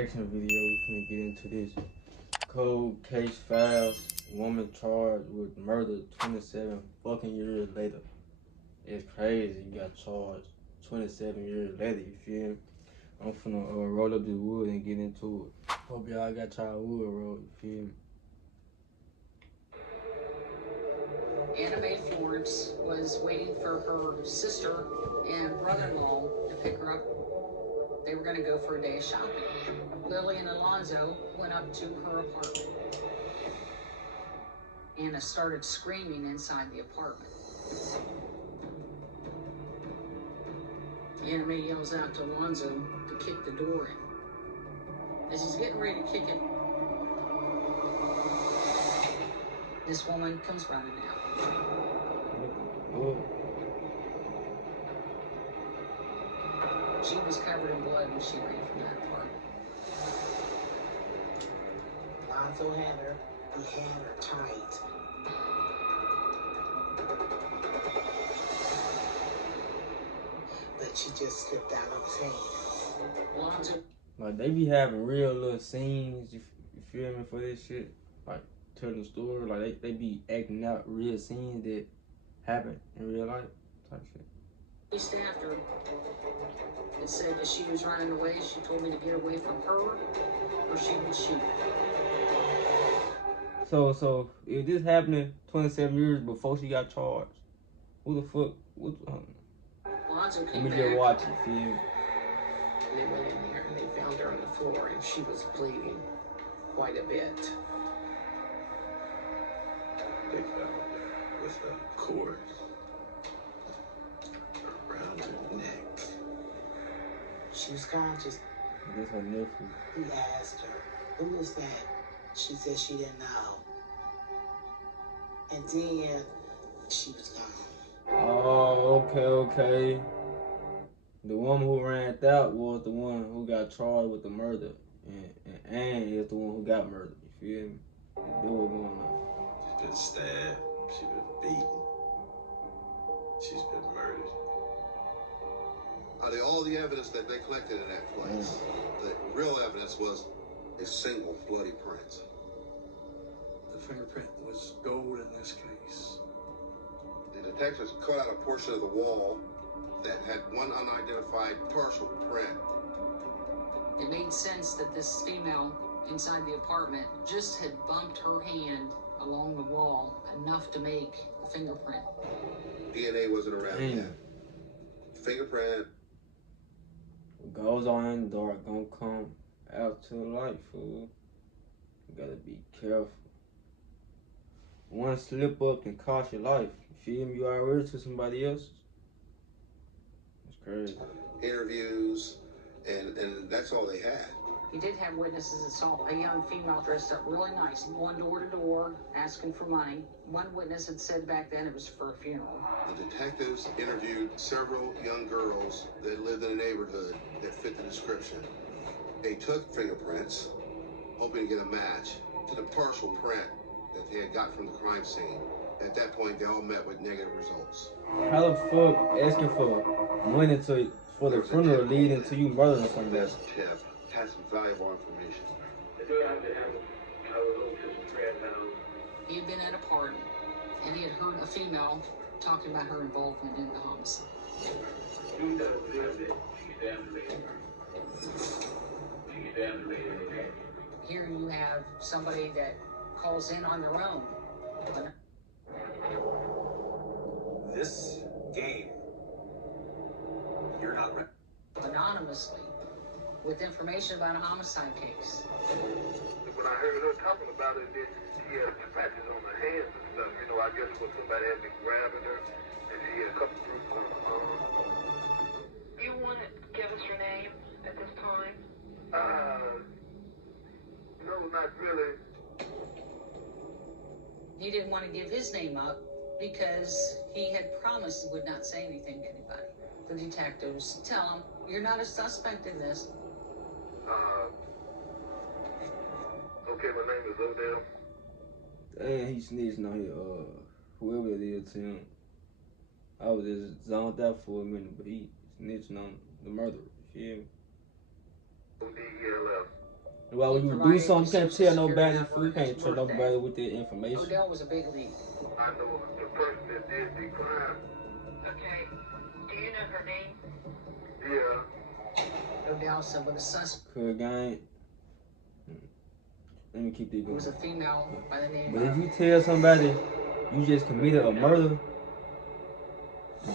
action video. We finna get into this. Cold case files. Woman charged with murder 27 fucking years later. It's crazy. You got charged 27 years later. You feel me? I'm finna roll up the wood and get into it. Hope y'all got y'all wood rolled. You feel me? Anna Mae Florence was waiting for her sister and brother-in-law to pick her up. They were going to go for a day of shopping. Lily and Alonzo went up to her apartment. Anna started screaming inside the apartment. Anna Mae yells out to Alonzo to kick the door in. As he's getting ready to kick it, this woman comes running out. She was covered in blood when she ran from that apartment. Alonzo had her. He had her tight. But she just slipped out of his hand. Alonzo. Like, they be having real little scenes, you feel me, for this shit. Like, telling the story, like, they be acting out real scenes that happen in real life type shit. He staffed her and said that she was running away. She told me to get away from her or she would shoot. So if this happening 27 years before she got charged, who the fuck? Alonzo Let came me back. just watch it, feel me? They went in there and they found her on the floor and she was bleeding quite a bit. They found her with a cord around her neck. She was conscious. I guess her nephew. He asked her, who was that? She said she didn't know. And then she was gone. Oh, okay. The woman who ran out was the one who got charged with the murder. And Anne is the one who got murdered. You feel me? They do what's going on. She's been stabbed. She's been beaten. She's been murdered. Out of all the evidence that they collected in that place, the real evidence was a single bloody print. The fingerprint was gold in this case. The detectives cut out a portion of the wall that had one unidentified partial print. It made sense that this female inside the apartment just had bumped her hand along the wall enough to make the fingerprint. DNA wasn't around yet. Fingerprint. What goes on in the dark gonna come out to the light, fool. You gotta be careful. One slip up can cost your life. You feel me? You already to somebody else's. It's crazy. Interviews, and that's all they had. He did have witnesses that saw a young female dressed up really nice, going door to door, asking for money. One witness had said back then it was for a funeral. The detectives interviewed several young girls that lived in a neighborhood that fit the description. They took fingerprints, hoping to get a match to the partial print that they had got from the crime scene. At that point, they all met with negative results. How the fuck asking for money for the funeral leading to you murdering somebody? This tip had some valuable information. He had been at a party, and he had heard a female talking about her involvement in the homicide. Here you have somebody that calls in on their own. This game, you're not ready. Anonymously, with information about a homicide case. When I heard her talking about it, then she had scratches on her hands and stuff. You know, I guess when somebody had been grabbing her, and she had a couple bruises on her arm. You want to give us your name at this time? No, not really. He didn't want to give his name up because he had promised he would not say anything to anybody. The detectives tell him, you're not a suspect in this. Okay, my name is Odell. Damn, he snitching on here, whoever it is to him. I was just zoned out for a minute, but he snitching on the murderer. You feel me? ODELF. Well, when you do something, you can't tell nobody. You can't trust nobody with their information. Odell was a big lead. I know the person that did the crime. Okay. Do you know her name? Yeah. Odell said with a suspect Cool gang. Let me keep this who was a going. female by the name But of. if you tell somebody you just committed a murder, We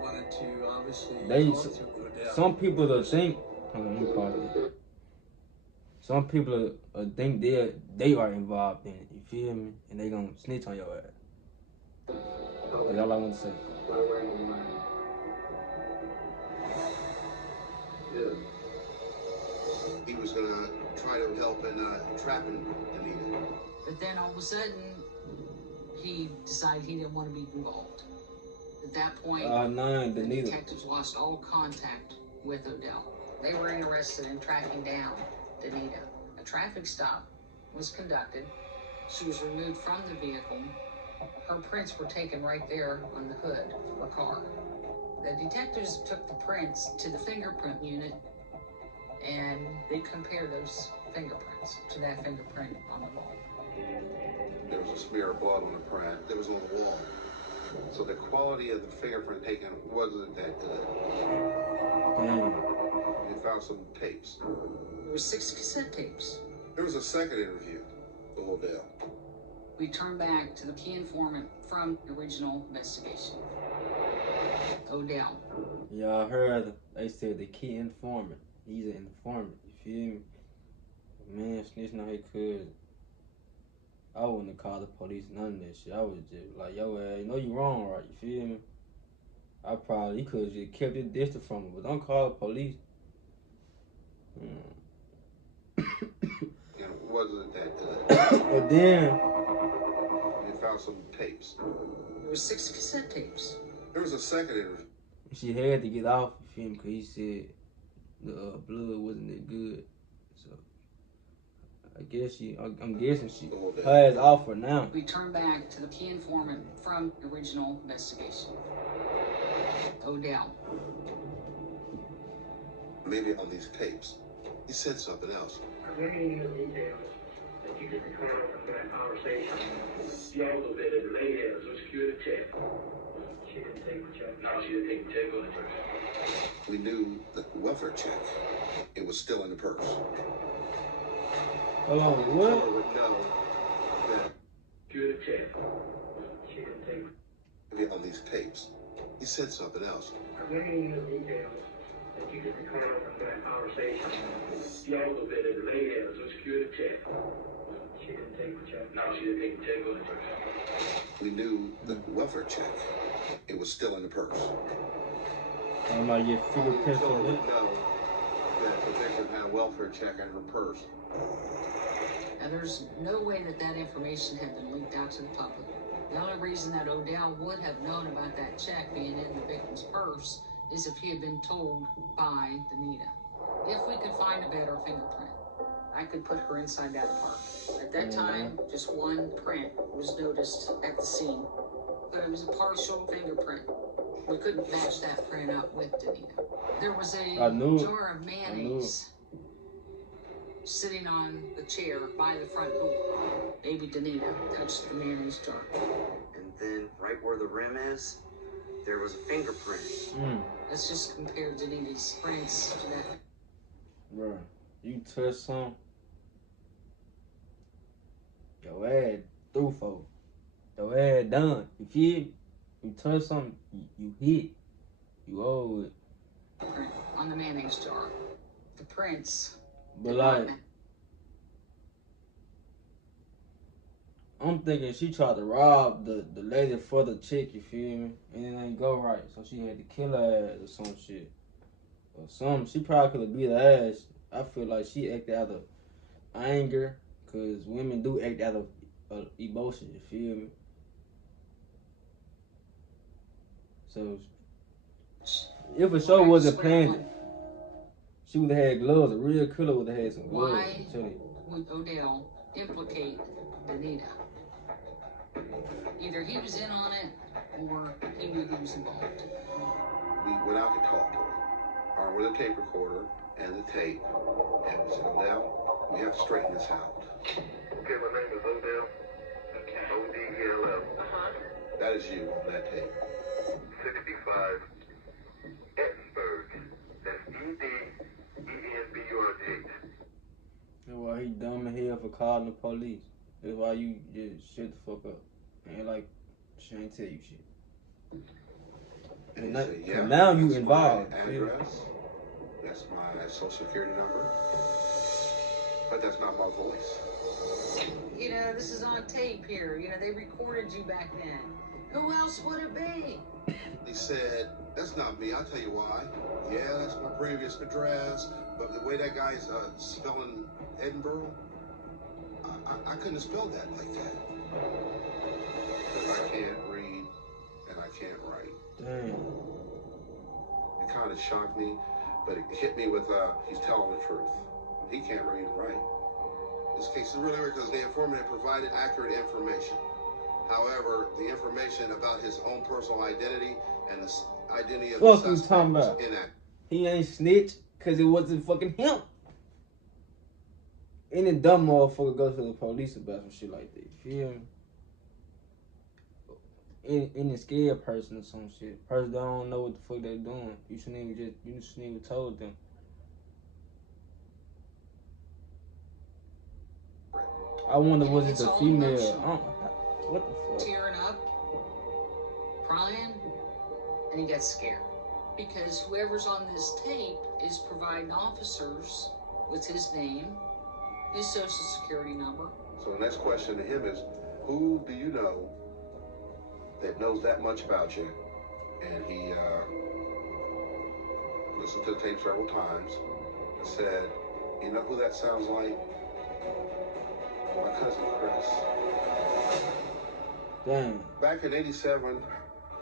wanted to obviously they talk to Odell. some people will think. Hold on, let me pause this. Some people think they are involved in it. You feel me? And they gonna snitch on your ass. That's all I want to say. He was gonna try to help in trapping Anita. But then all of a sudden, he decided he didn't want to be involved. At that point, the Danita. detectives lost all contact with Odell. They were interested in tracking down Danita. A traffic stop was conducted. She was removed from the vehicle. Her prints were taken right there on the hood of her car. The detectives took the prints to the fingerprint unit, and they compared those fingerprints to that fingerprint on the wall. There was a smear of blood on the print that was on the wall. So the quality of the fingerprint taken wasn't that good. We found some tapes. There were 6 cassette tapes. There was a second interview with Odell. We turned back to the key informant from the original investigation. Odell. Y'all heard they said the key informant. He's an informant. You feel me? Man, snitching on his cousin. I wouldn't have called the police, none of that shit. I was just like, yo, you know you wrong, right? You feel me? He could have just kept it distant from him, but don't call the police. And it wasn't that good. But then We found some tapes. There were 6 cassette tapes. There was a second interview. she had to get off, you feel me? Because he said the blood wasn't that good. So I'm guessing her ass off for now. We turned back to the key informant from the original investigation. Odell. Maybe on these tapes, he said something else. Are there any new details that you can recall from that conversation? Yeah, a little bit. The lady had a social security check. She didn't take the check. No, she didn't take the check on the purse. We knew the welfare check. It was still in the purse. Hold on, what? Someone would know that Security check. She didn't take. maybe on these tapes, he said something else. Are there any new details that you can recall from that conversation? Yeah, a little bit. The lady had a social security check. She didn't take the check. No, she didn't take the check on the purse. We knew the welfare check. It was still in the purse. I'm about to get fingerprints on Someone it. would know that the victim had a welfare check in her purse. Now, there's no way that information had been leaked out to the public. The only reason that Odell would have known about that check being in the victim's purse is if he had been told by Danita. If we could find a better fingerprint, I could put her inside that park. At that time, just one print was noticed at the scene, but it was a partial fingerprint. We couldn't match that print up with Danita. There was a jar of mayonnaise sitting on the chair by the front door. Maybe Danita touched the mayonnaise jar. And then right where the rim is, there was a fingerprint. Let's just compare Danita's prints to that. Bro, you touch something, your ass through for. Your ass done. You feel me? You touch something, you hit. You owe it. Print on the mayonnaise jar. The prints. But like, I'm thinking she tried to rob the lady for the chick, you feel me? And it ain't go right, so she had to kill her ass or some shit. Or something. She probably could have beat her ass. I feel like she acted out of anger, because women do act out of emotion, you feel me? So, if a show wasn't planned, she would have had gloves. A real killer would have had some gloves. Why would Odell implicate Danita? Either he was in on it, or he knew he was involved. We went out to talk to her, armed with a tape recorder, and the tape. And we said, Odell, we have to straighten this out. Okay, my name is Odell. Okay. O-D-E-L-L. That is you on that tape. 65 Ettenberg. That's E-D-E-N-B-U-R-G. That's why he dumb as hell for calling the police. That's why you just shut the fuck up. And like, she ain't tell you shit. And he said, yeah, now you that's involved. my address. That's my social security number. But that's not my voice. You know, this is on tape here. You know, they recorded you back then. Who else would it be? He said, that's not me. I'll tell you why. Yeah, that's my previous address. But the way that guy's spelling Edinburgh, I couldn't have spelled that like that. Because I can't read and I can't write. Damn. It kind of shocked me, but it hit me with, he's telling the truth. He can't read and write. This case is really weird because the informant had provided accurate information. However, the information about his own personal identity and the identity of the suspect was inaccurate. He ain't snitch because it wasn't fucking him. Any dumb motherfucker goes to the police about some shit like that. You feel me? Any scared person or some shit. Person that don't know what the fuck they doing. You shouldn't even told them. I wonder, was it the female? What the fuck? Tearing up, crying, and he gets scared. Because whoever's on this tape is providing officers with his name, his social security number. So the next question to him is, who do you know that knows that much about you? And he listened to the tape several times and said, you know who that sounds like? My cousin Chris. Damn. Back in '87,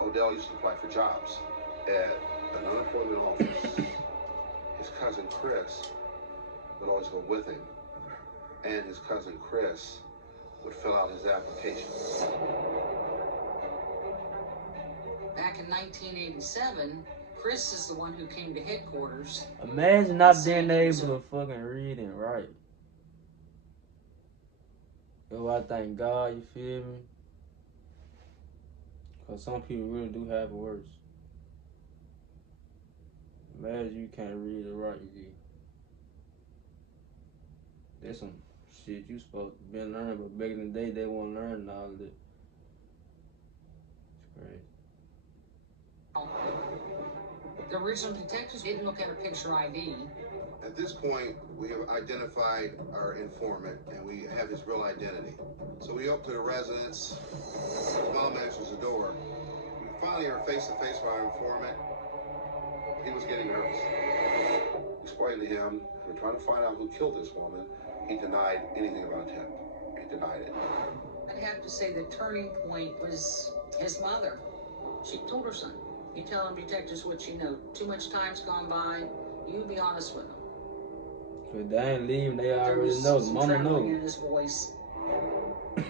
Odell used to apply for jobs at an unemployment office. His cousin Chris would always go with him, and his cousin Chris would fill out his application. Back in 1987, Chris is the one who came to headquarters. Imagine not being able to fucking read and write. Yo, I thank God, you feel me? Because some people really do have it worse. Imagine you can't read or write, you. There's some shit you supposed to be learning, but back in the day, they weren't learning all of it. It's crazy. The original detectives didn't look at a picture ID. At this point, we have identified our informant, and we have his real identity. So we up to the residence. His mom answers the door. We finally are face-to-face with our informant. He was getting nervous. We explained to him, we're trying to find out who killed this woman. He denied anything about attempt. He denied it. I'd have to say the turning point was his mother. She told her son, you tell them detectives what you know. Too much time's gone by. You be honest with them. But they ain't leaving, they already know. Mama knows. In his voice.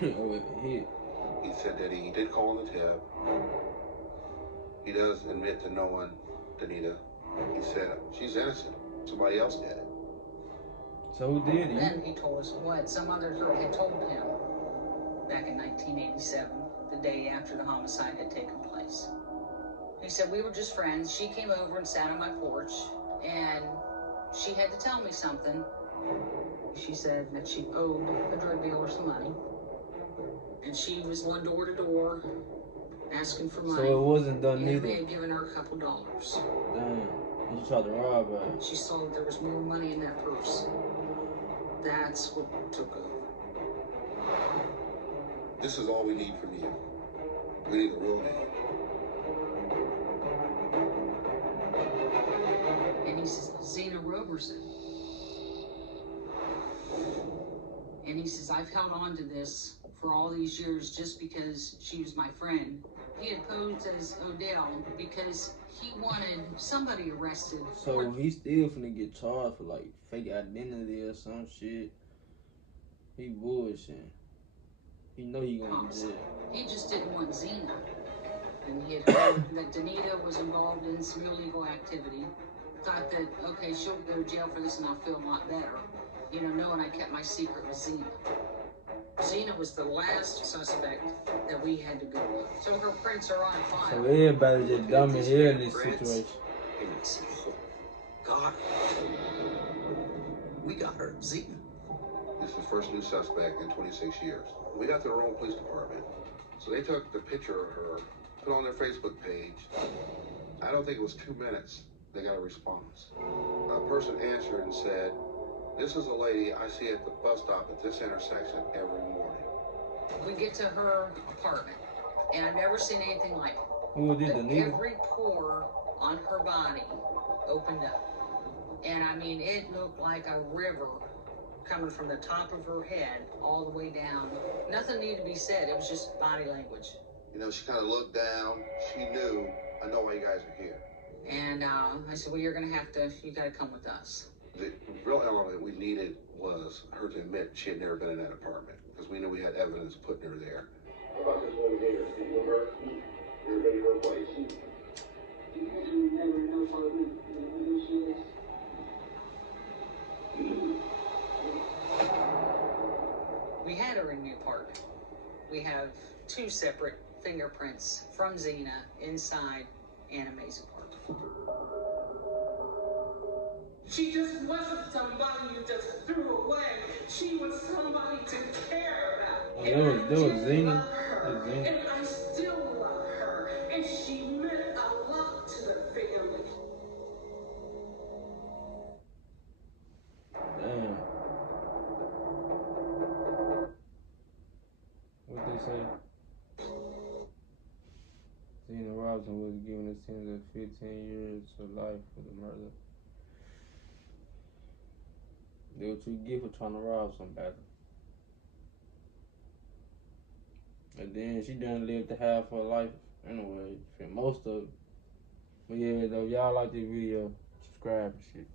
He said that he did call on the tab. He does admit to knowing Danita. He said she's innocent. Somebody else did it. So who did it? Then he told us what some other girl had told him back in 1987, the day after the homicide had taken place. He said, we were just friends. She came over and sat on my porch, and she had to tell me something. She said that she owed a drug dealer some money. And she was going door to door asking for money. So it wasn't done and neither. They had given her a couple dollars. Damn. You tried to rob her. She saw that there was more money in that purse. That's what took over. This is all we need from you. We need a real name. And he says, Zena Roberson. And he says, I've held on to this for all these years just because she was my friend. He had posed as Odell because he wanted somebody arrested. So he's still finna get charged for like fake identity or some shit. He bullshitting. He know he gonna be dead. He just didn't want Zena. And he had heard that Danita was involved in some illegal activity. thought that, okay, she'll go to jail for this and I'll feel a lot better. You know, knowing I kept my secret with Zena. Zena was the last suspect that we had to go with. So her prints are on file. So everybody just dumb as hell in this situation. God. We got her, Zena. This is the first new suspect in 26 years. We got to the wrong police department. So they took the picture of her, put it on their Facebook page. I don't think it was 2 minutes. They got a response. A person answered and said, "This is a lady I see at the bus stop at this intersection every morning." We get to her apartment, and I've never seen anything like it. Who did the nigga? Every pore on her body opened up. And I mean, it looked like a river coming from the top of her head all the way down. Nothing needed to be said. It was just body language. You know, she kind of looked down. She knew, I know why you guys are here. And I said, well, you're going to have to, you got to come with us. The real element we needed was her to admit she had never been in that apartment, because we knew we had evidence putting her there. How about this one here? You remember? You're ready for a place. You usually never know for me. You know who she is? We had her in the apartment. We have 2 separate fingerprints from Zena inside Anna Mae's apartment. She just wasn't somebody you just threw away. She was somebody to care about. That was Zena. Her, and I still love her. And she meant a lot to the family. Damn. What they say? Zena Robinson was given a sentence of 15 years to life for the murder. That's what you get for trying to rob somebody. And then she done lived the half her life anyway, for most of it. But yeah, though, y'all like this video, subscribe and shit.